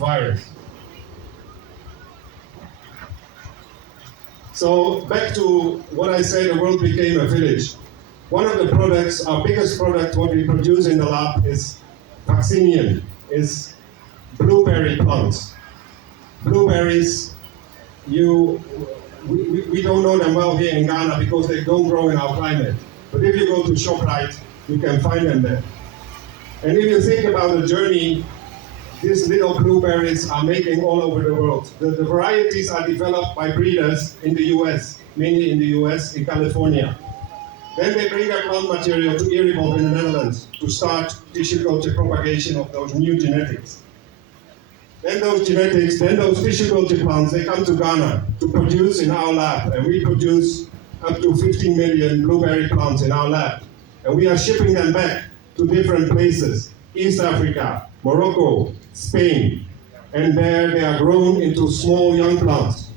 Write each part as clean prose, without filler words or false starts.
virus. So back to what I said, the world became a village. One of the products, our biggest product, what we produce in the lab is vaccinium, is blueberry plants. Blueberries, we don't know them well here in Ghana because they don't grow in our climate. But if you go to ShopRite, you can find them there. And if you think about the journey these little blueberries are making all over the world. The varieties are developed by breeders in the US, mainly in the US, in California. Then they bring their plant material to Eribov in the Netherlands to start tissue culture propagation of those new genetics. Then those tissue culture plants, they come to Ghana to produce in our lab, and we produce up to 15 million blueberry plants in our lab. And we are shipping them back to different places, East Africa, Morocco, Spain, and there they are grown into small young plants,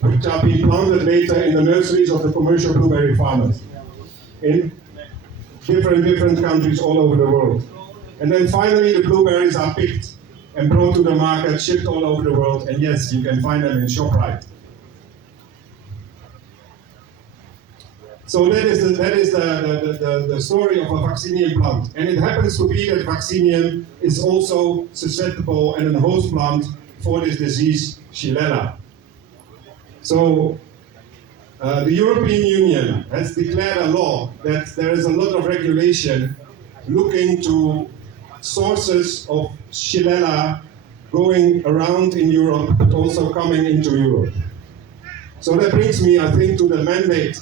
which are being planted later in the nurseries of the commercial blueberry farmers in different countries all over the world. And then finally the blueberries are picked and brought to the market, shipped all over the world, and yes, you can find them in ShopRite. So that is the story of a vaccinium plant. And it happens to be that vaccinium is also susceptible and a host plant for this disease, Shigella. So the European Union has declared a law that there is a lot of regulation looking to sources of Shigella going around in Europe, but also coming into Europe. So that brings me, I think, to the mandate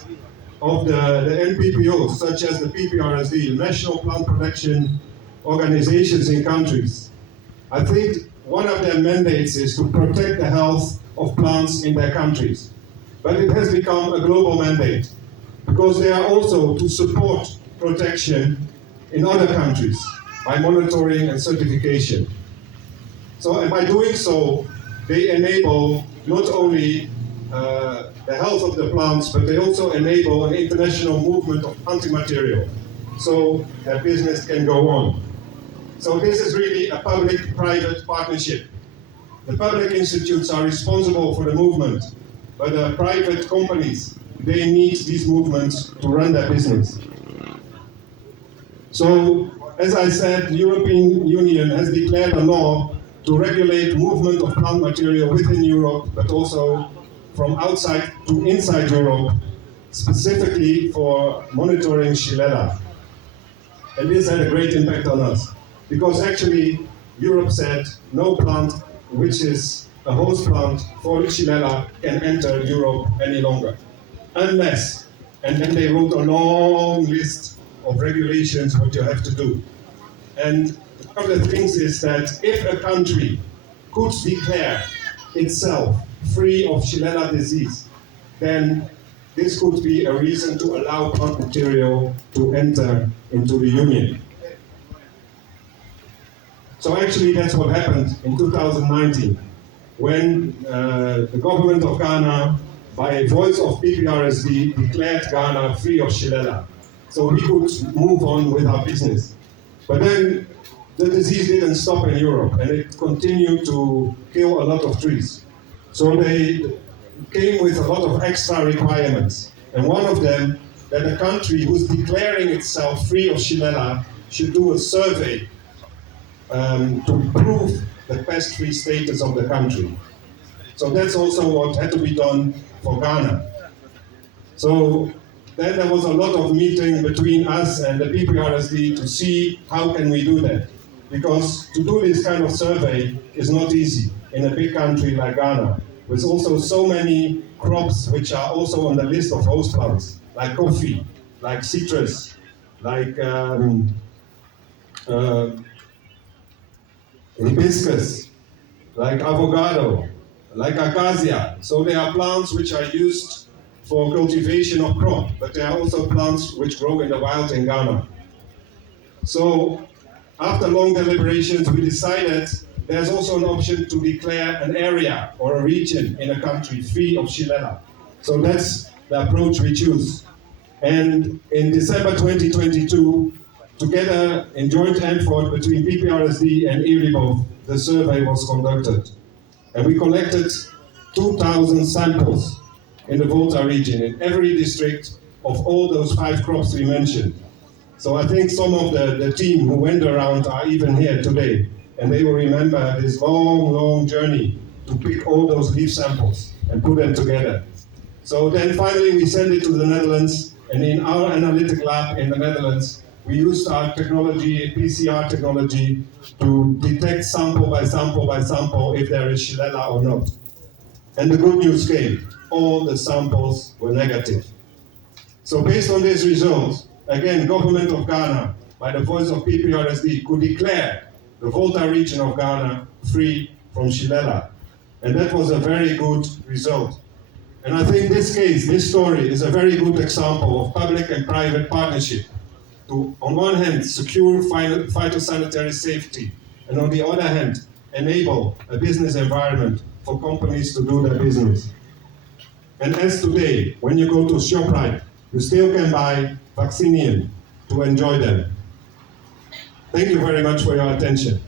of the NPPOs, such as the PPRSD, the National Plant Protection Organizations in countries. I think one of their mandates is to protect the health of plants in their countries. But it has become a global mandate, because they are also to support protection in other countries by monitoring and certification. So, and by doing so, they enable not only the health of the plants, but they also enable an international movement of anti-material, so that business can go on. So this is really a public-private partnership. The public institutes are responsible for the movement, but the private companies, they need these movements to run their business. So, as I said, the European Union has declared a law to regulate movement of plant material within Europe, but also from outside to inside Europe, specifically for monitoring Shigella. And this had a great impact on us, because actually Europe said no plant which is a host plant for Shigella can enter Europe any longer, unless, and then they wrote a long list of regulations what you have to do. And one of the things is that if a country could declare itself free of Shigella disease, then this could be a reason to allow plant material to enter into the Union. So actually that's what happened in 2019, when the government of Ghana, by a voice of PPRSD, declared Ghana free of Shigella. So we could move on with our business. But then the disease didn't stop in Europe, and it continued to kill a lot of trees. So they came with a lot of extra requirements. And one of them, that a country who's declaring itself free of Shigella should do a survey to prove the pest-free status of the country. So that's also what had to be done for Ghana. So then there was a lot of meeting between us and the PPRSD to see how can we do that. Because to do this kind of survey is not easy in a big country like Ghana, with also so many crops which are also on the list of host plants, like coffee, like citrus, like hibiscus, like avocado, like acacia. So they are plants which are used for cultivation of crop, but there are also plants which grow in the wild in Ghana. So after long deliberations, we decided there's also an option to declare an area or a region in a country free of Shigella. So that's the approach we choose. And in December 2022, together in joint effort between PPRSD and Eribov, the survey was conducted. And we collected 2,000 samples in the Volta region, in every district of all those 5 crops we mentioned. So I think some of the team who went around are even here today, and they will remember this long, long journey to pick all those leaf samples and put them together. So then finally we sent it to the Netherlands, and in our analytic lab in the Netherlands, we used our technology, PCR technology, to detect sample by sample by sample if there is Shigella or not. And the good news came, all the samples were negative. So based on this result, again, government of Ghana, by the voice of PPRSD, could declare the Volta region of Ghana free from Shigella. And that was a very good result. And I think this case, this story, is a very good example of public and private partnership to, on one hand, secure phytosanitary safety, and on the other hand, enable a business environment for companies to do their business. And as today, when you go to ShopRite, you still can buy Vaccinium to enjoy them. Thank you very much for your attention.